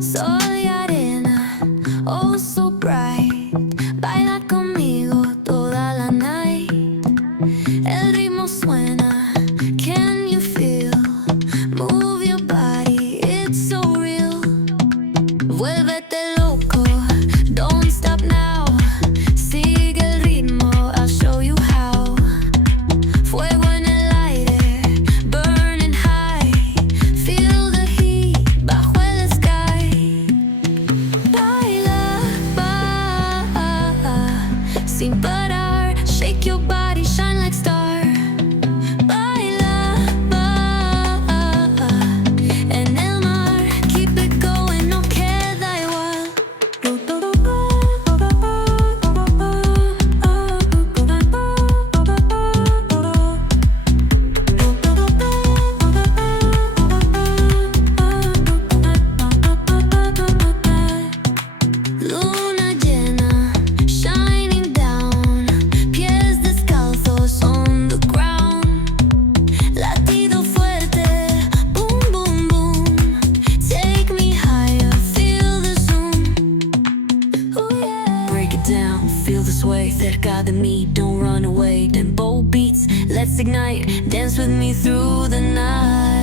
Sol y arena, oh so bright. Baila conmigo toda la night. El ritmo suena, can you feel? Move your body, it's so real. Vuélvete loco, don't stop now. Sigue el ritmo, I'll show you how. Fuego en el aire, burning high. Feel the heat bajo el sky. Baila, sin parar. Shake your body, shine like star. Baila, en el mar. Keep it going, no queda igual. Luna llena, shining down. Pies descalzos on the ground. Latido fuerte, boom, boom, boom. Take me higher, feel the zoom. Oh yeah. Break it down, feel the sway. Cerca de mí, don't run away. Tempo beats, let's ignite. Dance with me through the night.